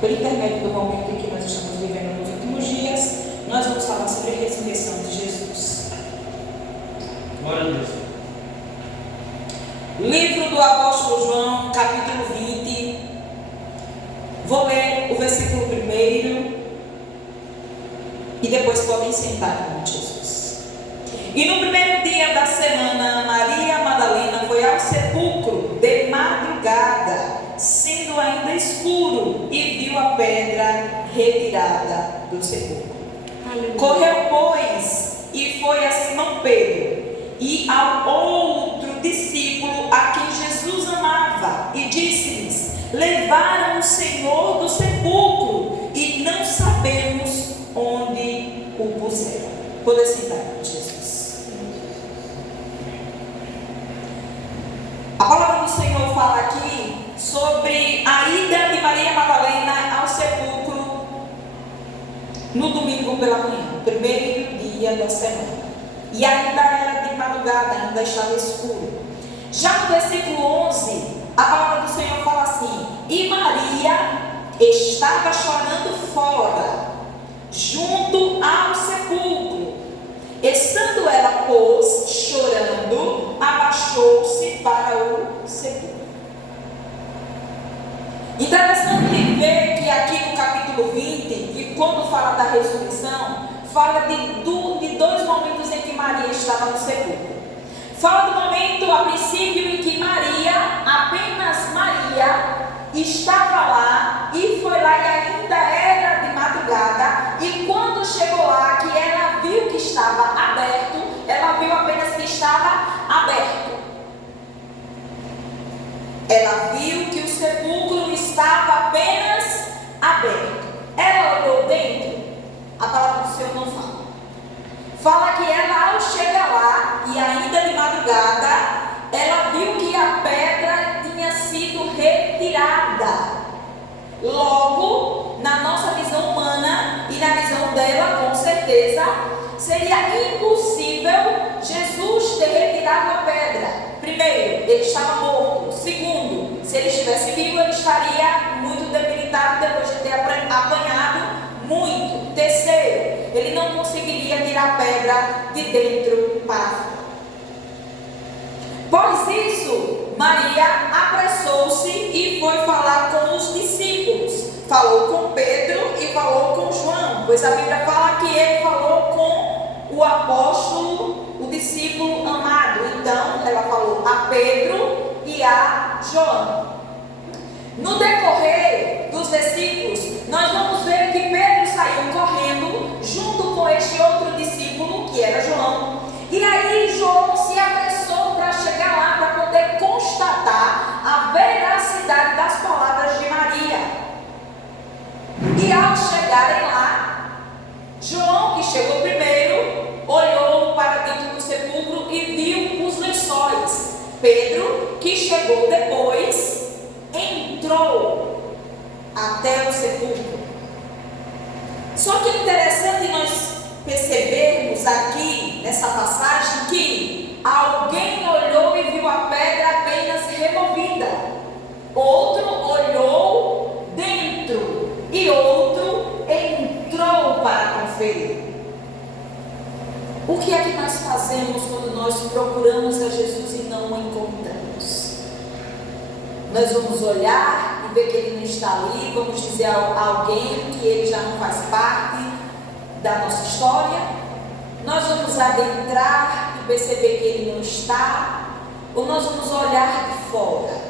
por intermédio do momento em que nós estamos vivendo nos últimos dias, nós vamos falar sobre a ressurreição de Jesus. Glória a Deus. Livro do apóstolo João, capítulo 20. Vou ler o versículo 1 e depois podem sentar, com Jesus. E no primeiro dia da semana, Maria Madalena foi ao sepulcro de madrugada, sendo ainda escuro, e viu a pedra retirada do sepulcro. Correu, pois, e foi a Simão Pedro e ao outro discípulo a quem Jesus amava, e disse-lhes: levaram o Senhor do sepulcro e não sabemos onde o puseram. Pode sentar, Jesus. A palavra do Senhor fala aqui sobre a ida de Maria Madalena ao sepulcro no domingo pela manhã, primeiro dia da semana. E ainda era de madrugada, ainda estava escuro. Já no versículo 11, a palavra do Senhor fala assim: e Maria estava chorando fora, junto ao sepulcro. Estando ela, pois, chorando, abaixou-se para o sepulcro. Interessante ver que aqui no capítulo 20, que quando fala da ressurreição, fala de dois momentos em que Maria estava no sepulcro. Fala do momento, a princípio, em que Maria, apenas Maria, estava lá, e foi lá e ainda era de madrugada, e quando chegou lá, que ela viu que estava aberto, ela viu apenas que estava aberto. Ela viu que o sepulcro estava apenas aberto. Ela olhou dentro. A palavra do Senhor não fala. Fala que ela, ao chegar lá, e ainda de madrugada, ela viu que a pedra tinha sido retirada. Logo, na nossa visão humana e na visão dela, com certeza, seria impossível Jesus ter retirado a pedra. Primeiro, ele estava morto. Segundo, se ele estivesse vivo, ele estaria muito debilitado depois de ter apanhado muito. Terceiro, ele não conseguiria tirar a pedra de dentro para fora. Pois isso, Maria apressou-se e foi falar com os discípulos. Falou com Pedro e falou com João, pois a Bíblia fala que ele falou com o apóstolo, o discípulo amado. Então, ela falou a Pedro e a João. No decorrer dos versículos, nós vamos ver que Pedro saiu correndo junto com este outro discípulo, que era João. E aí João se apressou para chegar lá, para poder constatar a veracidade das palavras de Maria. E ao chegarem lá, João, que chegou primeiro, olhou para dentro do sepulcro e viu os lençóis. Pedro, que chegou depois, entrou até o sepulcro. Só que é interessante nós percebermos aqui nessa passagem que alguém olhou e viu a pedra apenas removida, outro olhou dentro e outro entrou para conferir. O que é que nós fazemos quando nós procuramos a Jesus e não o encontramos? Nós vamos olhar e ver que ele não está ali, vamos dizer a alguém que ele já não faz parte da nossa história. Nós vamos adentrar e perceber que ele não está, ou nós vamos olhar de fora.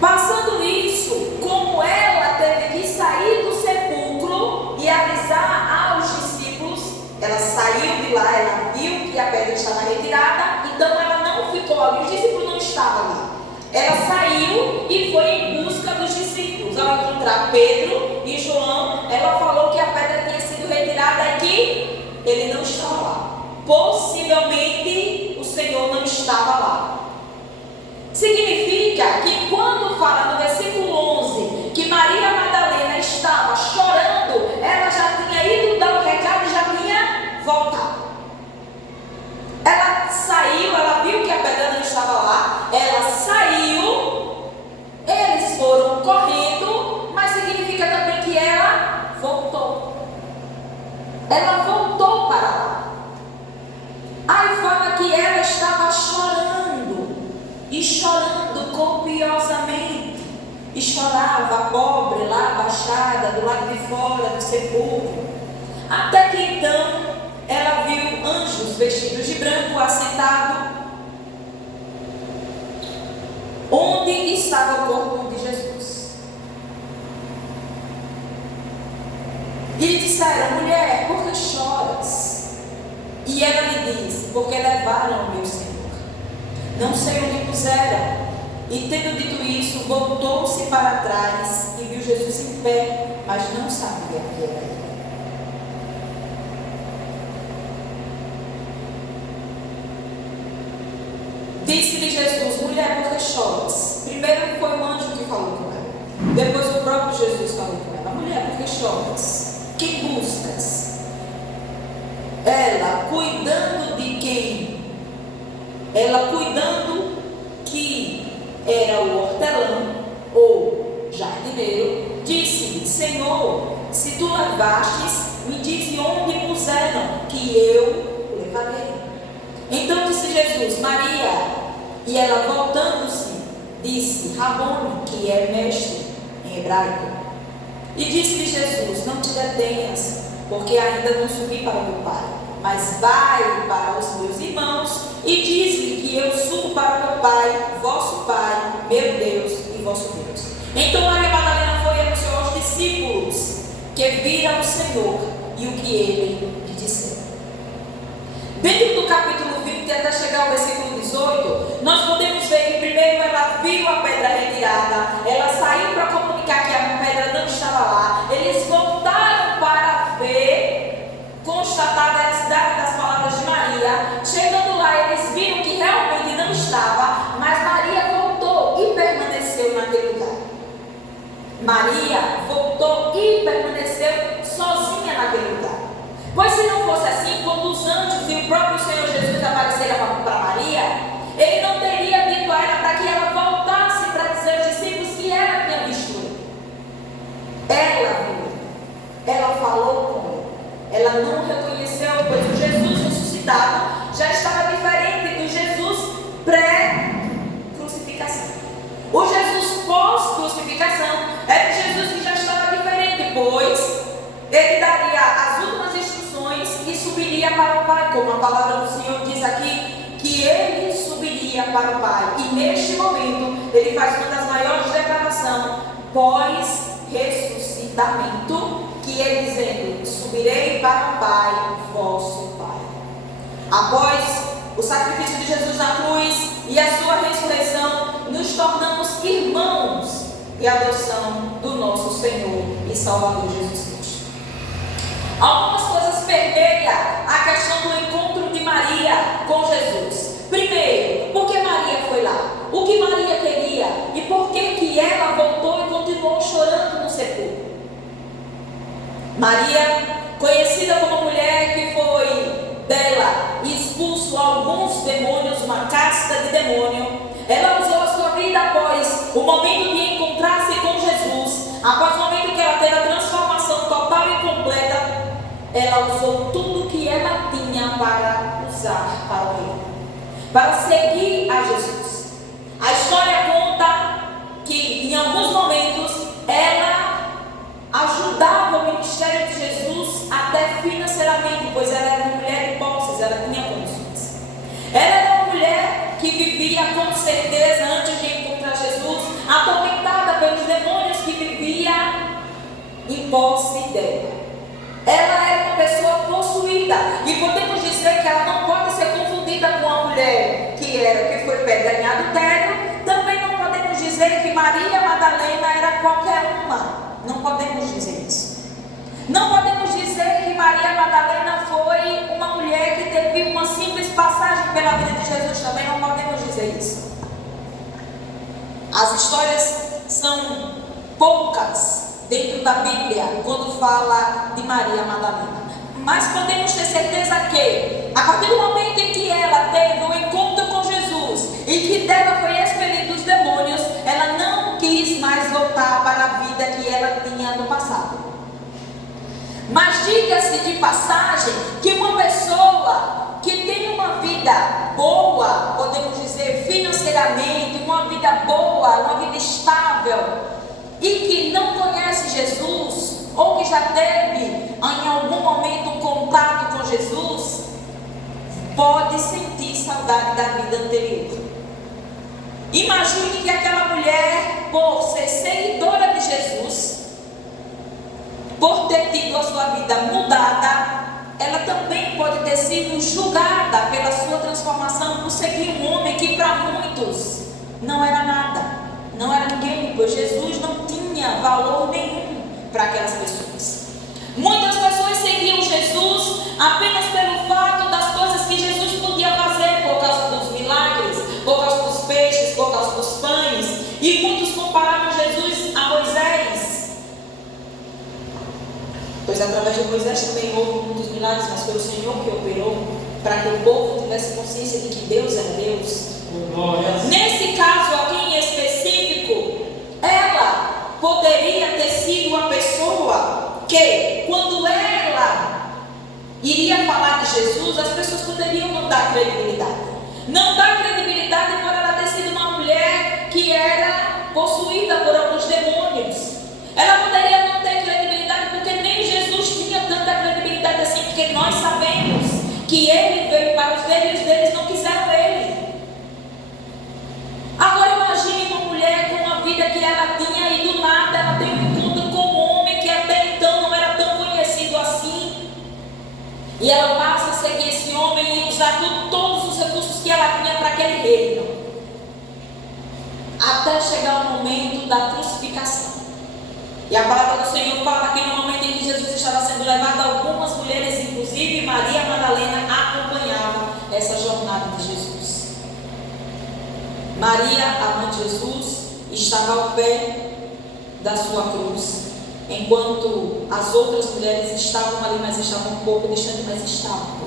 Passando isso, como ela teve que sair do sepulcro e avisar aos discípulos, ela saiu de lá, ela viu que a pedra estava retirada, então ela não ficou ali, os discípulos não estavam ali. Ela saiu e foi em busca dos discípulos. Ao encontrar Pedro e João, ela falou que a pedra tinha sido retirada e que ele não estava lá. Possivelmente o Senhor não estava lá. Significa que quando fala no versículo 11 que Maria Madalena estava chorando, ela já tinha ido dar o recado e já tinha voltado. Ela saiu, ela viu que a pedra não estava lá, ela saiu, eles chorando copiosamente. E chorava a pobre lá abaixada, do lado de fora do sepulcro. Até que então ela viu anjos vestidos de branco assentados onde estava o corpo de Jesus. E lhe disseram: mulher, por que choras? E ela lhe disse: porque levaram o meu Senhor. Não sei onde puseram. E tendo dito isso, voltou-se para trás e viu Jesus em pé, mas não sabia que era ele. Disse-lhe Jesus: mulher, por que choras? Primeiro foi o anjo que falou com ela. Depois o próprio Jesus falou com ela: mulher, por que choras? Que buscas? Ela, cuidando de quem? Ela, cuidando que era o hortelão ou jardineiro, disse-lhe: Senhor, se tu levastes, me dize onde puseram, que eu o levarei. Então disse Jesus: Maria. E ela, voltando-se, disse: Rabone, que é mestre em hebraico. E disse-lhe Jesus: não te detenhas, porque ainda não subi para o meu Pai, mas vai para os meus irmãos e diz-lhe que eu subo para o meu Pai, vosso Pai, meu Deus e vosso Deus. Então Maria Madalena foi e anunciou aos discípulos que viram o Senhor e o que ele lhe disse. Dentro do capítulo 20 até chegar ao versículo 18, nós podemos ver que primeiro ela viu a pedra retirada, ela saiu para comunicar que a pedra não estava lá, eles voltaram para ver, constatar a veracidade das palavras de Maria. Chegando lá, eles viram que realmente não estava, mas Maria voltou e permaneceu naquele lugar. Maria voltou e permaneceu sozinha naquele lugar. Pois se não fosse assim, quando os anjos e o próprio Senhor Jesus apareceram para Maria, ele não teria dito a ela para que ela voltasse para dizer aos discípulos que ela tinha visto ele. Ela viu, ela falou com ele, ela não reconheceu, pois o Jesus ressuscitado já estava diferente do Jesus pré-crucificação. O Jesus pós-crucificação era o Jesus que já estava diferente, pois ele daria as últimas instruções e subiria para o Pai, como a palavra do Senhor diz aqui, que ele subiria para o Pai. E neste momento, ele faz uma das maiores declarações pós-ressuscitamento, que é dizendo: subirei para o Pai, vosso Pai. Após o sacrifício de Jesus na cruz e a sua ressurreição, nos tornamos irmãos e adoção do nosso Senhor e Salvador Jesus Cristo. Algumas coisas permeiam a questão do encontro de Maria com Jesus. Primeiro, por que Maria foi lá? O que Maria queria? E por que ela voltou e continuou chorando no sepulcro? Maria, conhecida como mulher que foi dela expulso alguns demônios, uma casta de demônio, ela usou a sua vida após o momento de encontrar-se com Jesus, após o momento que ela teve a transformação total e completa. Ela usou tudo que ela tinha para usar para o reino, para seguir a Jesus. A história conta que em alguns momentos ela ajudava o ministério de Jesus até financeiramente, pois ela era uma mulher de posses, ela tinha condições. Ela era uma mulher que vivia com certeza, antes de encontrar Jesus, atormentada pelos demônios que viviam em posse dela. Ela era uma pessoa possuída, e podemos dizer que ela não pode ser confundida com a mulher que foi pega em adultério. Também não podemos dizer que Maria Madalena era qualquer uma. Não podemos dizer isso. Não podemos dizer que Maria Madalena foi uma mulher que teve uma simples passagem pela vida de Jesus. Também não podemos dizer isso. As histórias são poucas dentro da Bíblia quando fala de Maria Madalena, mas podemos ter certeza que a partir do momento em que ela teve um encontro com Jesus e que dela foi expelido os demônios, ela não quis mais voltar para a vida que ela tinha no passado. Mas diga-se de passagem que uma pessoa que que tem uma vida boa, podemos dizer financeiramente, uma vida boa, uma vida estável, e que não conhece Jesus, ou que já teve em algum momento um contato com Jesus, pode sentir saudade da vida anterior. Imagine que aquela mulher, por ser seguidora de Jesus, por ter tido a sua vida mudada, ela também pode ter sido julgada pela sua transformação por seguir um homem que para muitos não era nada, não era ninguém, pois Jesus não tinha valor nenhum para aquelas pessoas. Muitas pessoas seguiam Jesus apenas pelo fato das coisas que Jesus podia fazer, por causa dos milagres, por causa dos peixes, por causa dos pães, e muitos compararam Jesus a Moisés. Pois através de Moisés também houve muitos milagres, mas foi o Senhor que operou para que o povo tivesse consciência de que Deus era Deus. Nesse caso aqui em específico, ela poderia ter sido uma pessoa que, quando ela iria falar de Jesus, as pessoas poderiam não dar credibilidade. Não dar credibilidade por ela ter sido uma mulher que era possuída por alguns demônios. Ela poderia não ter credibilidade porque nem Jesus tinha tanta credibilidade assim, porque nós sabemos que ele veio para os deles e os deles não quiseram ele. Agora imagine uma mulher com a vida que ela tinha e do nada ela tem um encontro com um homem que até então não era tão conhecido assim, e ela passa a seguir esse homem e usar todos os recursos que ela tinha para aquele reino, até chegar o momento da crucificação. E a palavra do Senhor fala que no momento em que Jesus estava sendo levado, algumas mulheres, inclusive Maria Madalena, acompanhavam essa jornada de Jesus. Maria, a mãe de Jesus, estava ao pé da sua cruz, enquanto as outras mulheres estavam ali, mas estavam um pouco distante, mas estavam.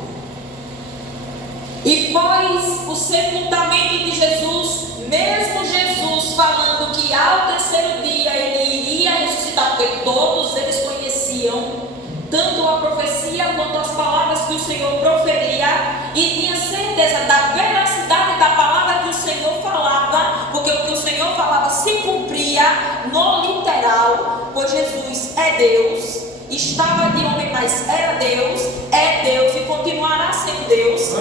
E após o sepultamento de Jesus, mesmo Jesus falando que ao terceiro dia ele iria ressuscitar, porque todos eles conheciam tanto a profecia quanto as palavras que o Senhor proferia, e tinha certeza da veracidade da palavra que o Senhor falava, porque o que o Senhor falava se cumpria no literal, pois Jesus é Deus, estava de homem, mas era Deus, é Deus e continuará sendo Deus.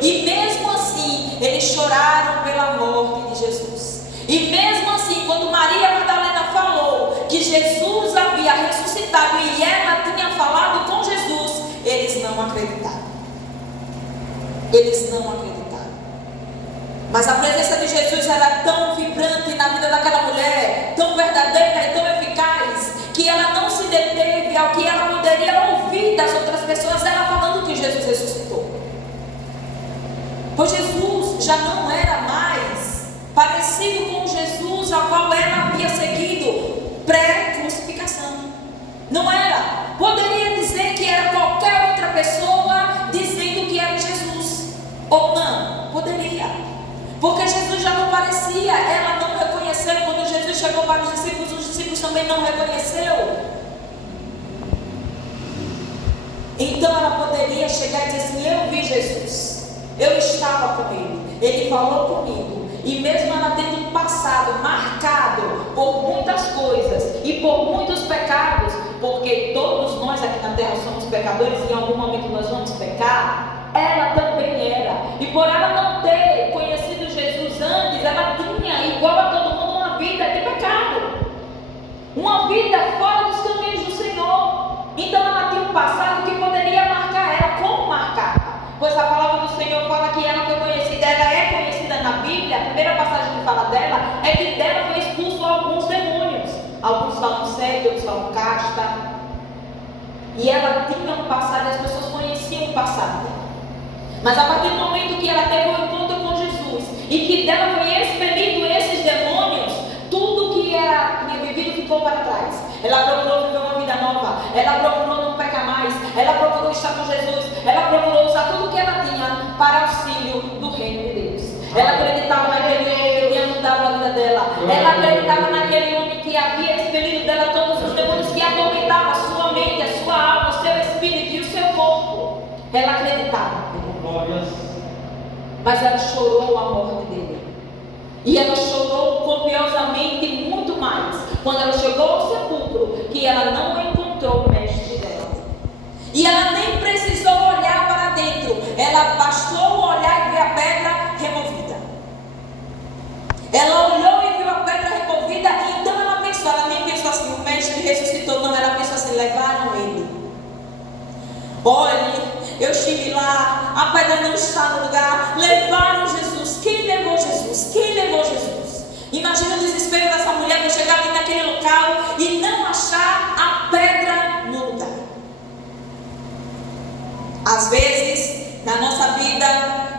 E mesmo assim, eles choraram pela morte de Jesus. E mesmo assim, quando Maria Madalena falou que Jesus havia ressuscitado e ela tinha falado com Jesus, eles não acreditaram. Eles não acreditaram. Mas a presença de Jesus era tão vibrante na vida daquela mulher, tão verdadeira e tão eficaz, que ela não se deteve ao que ela poderia ouvir das outras pessoas, ela falando que Jesus ressuscitou. Pois Jesus já não era mais parecido com Jesus ao qual ela havia seguido pré-crucificação. Não era. Poderia dizer que era qualquer outra pessoa dizendo que era Jesus, ou não? Poderia. Porque Jesus já não parecia, ela não reconheceu. Quando Jesus chegou para os discípulos também não reconheceu. Então ela poderia chegar e dizer assim: eu vi Jesus, eu estava com ele falou comigo. E mesmo ela tendo um passado marcado por muitas coisas e por muitos pecados, porque todos nós aqui na terra somos pecadores e em algum momento nós vamos pecar, ela também era. E por ela não ter conhecido Jesus antes, ela tinha, igual a todo mundo, uma vida de pecado, uma vida fora dos caminhos do Senhor. Então ela tinha um passado que poderia marcar ela. Como marcar? Pois a palavra do Senhor fala que ela foi conhecida, ela é conhecida na Bíblia. A primeira passagem que fala dela é que dela foi expulso alguns demônios. Alguns falam sete, outros falam casta. E ela tinha um passado e as pessoas conheciam o passado dela. Mas a partir do momento que ela teve um encontro com Jesus e que dela foi expelido esses demônios, tudo que ela tinha vivido ficou para trás. Ela procurou viver uma vida nova, ela procurou não pecar mais, ela procurou estar com Jesus, ela procurou usar tudo que ela tinha para auxílio do reino de Deus. Ela acreditava naquele homem que tinha mudado a vida dela, ela acreditava naquele homem que havia expelido dela todos os demônios que atormentavam a sua mente, a sua alma, o seu espírito e o seu corpo. Ela acreditava. Glórias. Mas ela chorou a morte dele. E ela chorou copiosamente muito mais quando ela chegou ao sepulcro, que ela não encontrou o mestre dela. E ela nem precisou olhar para dentro. Ela bastou olhar e ver a pedra removida. Ela olhou e viu a pedra removida. Então ela pensou, ela nem pensou assim, o mestre ressuscitou. Não, ela pensou assim, levaram ele. Olha, eu estive lá, a pedra não está no lugar. Levaram Jesus. Quem levou Jesus? Quem levou Jesus? Imagina o desespero dessa mulher de chegar ali naquele local e não achar a pedra no lugar. Às vezes, na nossa vida,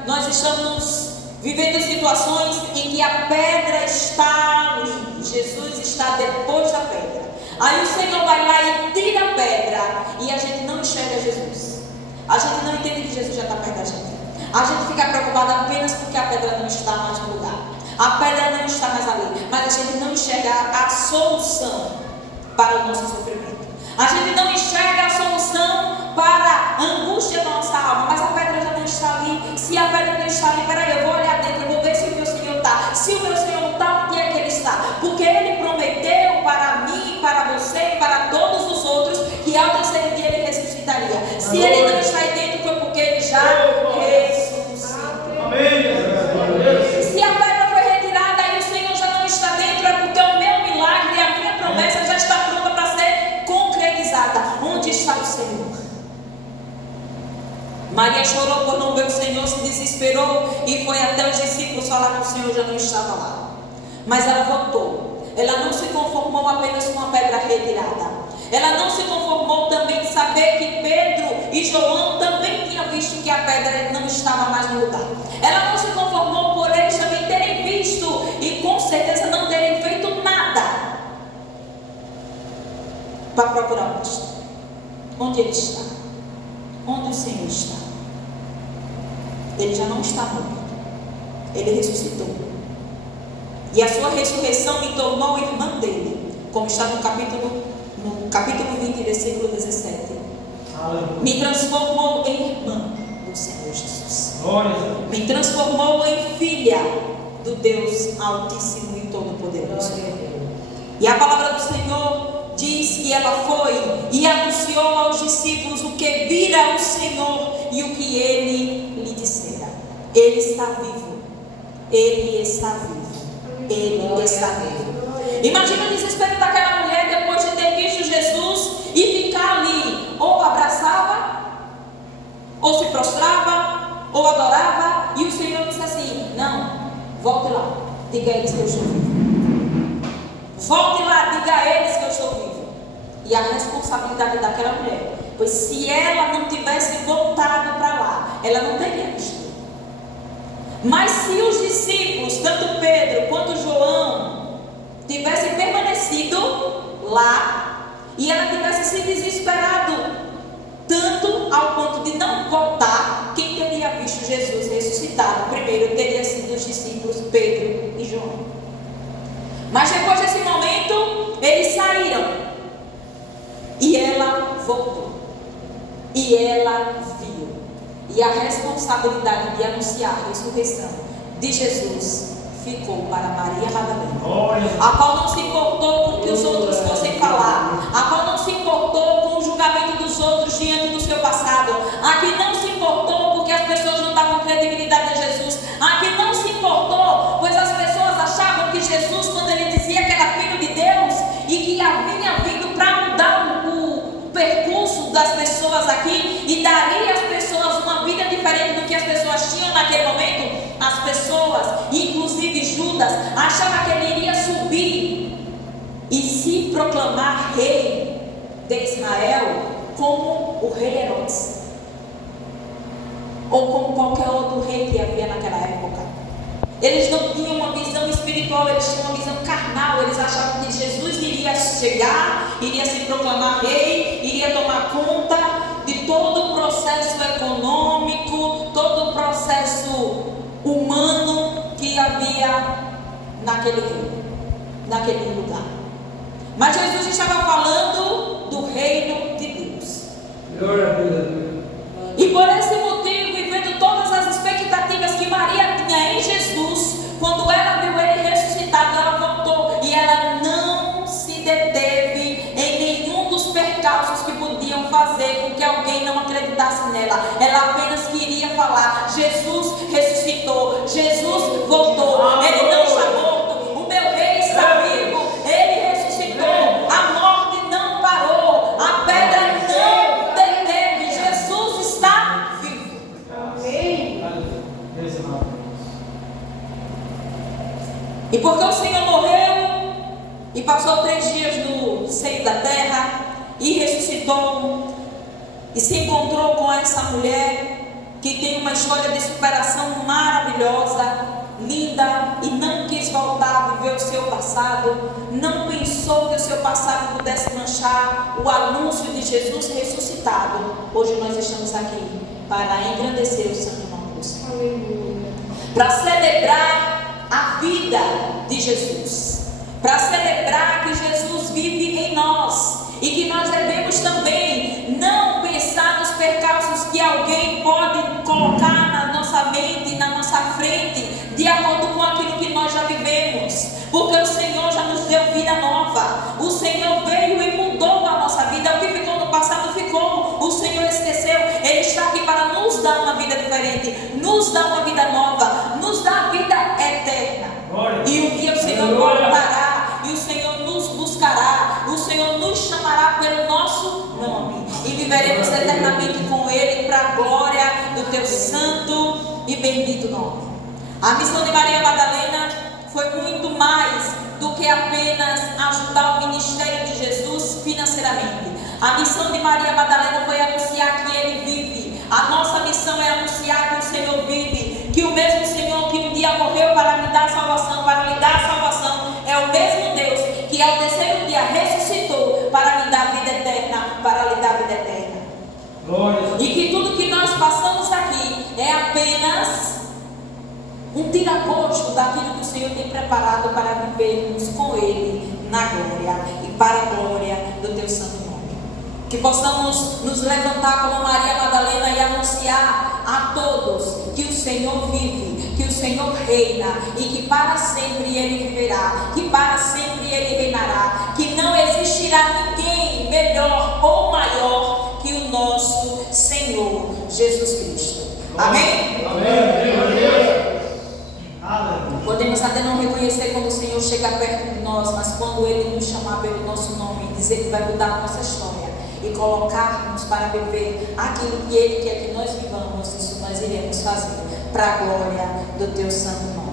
nós estamos vivendo situações em que a pedra está ali. Jesus está depois da pedra. Aí o Senhor vai lá e tira a pedra e a gente não enxerga Jesus. A gente não entende que Jesus já está perto da gente. A gente fica preocupado apenas porque a pedra não está mais no lugar. A pedra não está mais ali. Mas a gente não enxerga a solução para o nosso sofrimento. A gente não enxerga a solução para a angústia da nossa alma. Mas a pedra já não está ali. Se a pedra não está ali, peraí, eu vou olhar dentro, eu vou ver se o meu Senhor está. Se o meu Senhor não está, onde é que Ele está? Porque Ele prometeu para mim, para você e para todos os outros que ao terceiro dia Ele ressuscitaria. Se Ele não está aí dentro, foi porque Ele já ressuscitou. Amém. Se a pedra foi retirada e o Senhor já não está dentro, é porque o meu milagre e a minha promessa já está pronta para ser concretizada. Onde está o Senhor? Maria chorou por não ver o Senhor, se desesperou e foi até os discípulos falar que o Senhor já não estava lá. Mas ela voltou. Ela não se conformou apenas com a pedra retirada. Ela não se conformou também de saber que Pedro e João também tinham visto que a pedra não estava mais no lugar. Ela não se conformou por eles também terem visto e com certeza não terem feito nada para procurar o mestre. Onde ele está? Onde o Senhor está? Ele já não está morto. Ele ressuscitou. E a sua ressurreição me tornou irmã dele, como está no capítulo 20, versículo 17. Aleluia. Me transformou em irmã do Senhor Jesus. Glória a Deus. Me transformou em filha do Deus Altíssimo e Todo-Poderoso. E a palavra do Senhor diz que ela foi e anunciou aos discípulos o que vira o Senhor e o que ele lhe dissera. Ele está vivo. Ele está vivo. Ele está vivo. Imagina o desespero daquela mulher depois de ter visto Jesus e ficar ali, ou abraçava, ou se prostrava, ou adorava, e o Senhor disse assim: não, volte lá, diga a eles que eu estou vivo. Volte lá, diga a eles que eu estou vivo. E a responsabilidade daquela mulher, pois se ela não tivesse voltado para lá, ela não teria visto. Mas se os discípulos, tanto Pedro quanto João, tivessem permanecido lá e ela tivesse se desesperado tanto ao ponto de não voltar, quem teria visto Jesus ressuscitado primeiro teria sido os discípulos Pedro e João. Mas depois desse momento eles saíram e ela voltou e ela viu. E a responsabilidade de anunciar a ressurreição de Jesus ficou para Maria Madalena, a qual não se importou com o que os outros fossem falar, a qual não se importou com o julgamento dos outros diante do seu passado, a que não se importou porque as pessoas não davam credibilidade a Jesus, a que não se importou pois as pessoas achavam que Jesus, quando ele dizia que era filho de Deus e que havia vindo para mudar o percurso das pessoas aqui e daria às pessoas uma vida diferente do que as pessoas tinham naquele momento, as pessoas, inclusive Judas, achavam que ele iria subir e se proclamar rei de Israel como o rei Herodes, ou como qualquer outro rei que havia naquela época. Eles não tinham uma visão espiritual, eles tinham uma visão carnal. Eles achavam que Jesus iria chegar, iria se proclamar rei, iria tomar conta de todo o processo econômico, todo o processo humano que havia naquele reino, naquele lugar. Mas Jesus estava falando do reino de Deus. E por esse motivo, e vendo todas e passou 3 dias no seio da terra e ressuscitou e se encontrou com essa mulher que tem uma história de superação maravilhosa, linda, e não quis voltar a viver o seu passado, não pensou que o seu passado pudesse manchar o anúncio de Jesus ressuscitado. Hoje nós estamos aqui para engrandecer o santo nome do Senhor, para celebrar a vida de Jesus, para celebrar que Jesus vive em nós e que nós devemos também não pensar nos percalços que alguém pode colocar na nossa mente, na nossa frente, de acordo com aquilo que nós já vivemos, porque o Senhor já nos deu vida nova. O Senhor veio e mudou a nossa vida. O que ficou no passado ficou, o Senhor esqueceu. Ele está aqui para nos dar uma vida diferente, nos dar uma vida nova, nos dar a vida eterna. E um dia o Senhor voltará e o Senhor nos buscará, o Senhor nos chamará pelo nosso nome e viveremos eternamente com Ele para a glória do teu santo e bendito nome. A missão de Maria Madalena foi muito mais do que apenas ajudar o ministério de Jesus financeiramente. A missão de Maria Madalena foi anunciar que Ele vive. A nossa missão é anunciar que o Senhor vive, que o mesmo Senhor que um dia morreu para me dar salvação, é o mesmo Deus que ao terceiro dia ressuscitou para me dar vida eterna, para lhe dar vida eterna. E que tudo que nós passamos aqui é apenas um tira-gosto daquilo que o Senhor tem preparado para vivermos com Ele na glória e para a glória do teu santo nome. Que possamos nos levantar como Maria Madalena e anunciar a todos que o Senhor vive, que o Senhor reina e que para sempre Ele viverá, que para sempre Ele reinará, que não existirá ninguém melhor ou maior que o nosso Senhor Jesus Cristo. Amém? Amém. Podemos até não reconhecer quando o Senhor chega perto de nós, mas quando Ele nos chamar pelo nosso nome e dizer que vai mudar a nossa história e colocar-nos para viver aquilo que Ele quer que nós vivamos, isso nós iremos fazer para a glória do teu santo nome.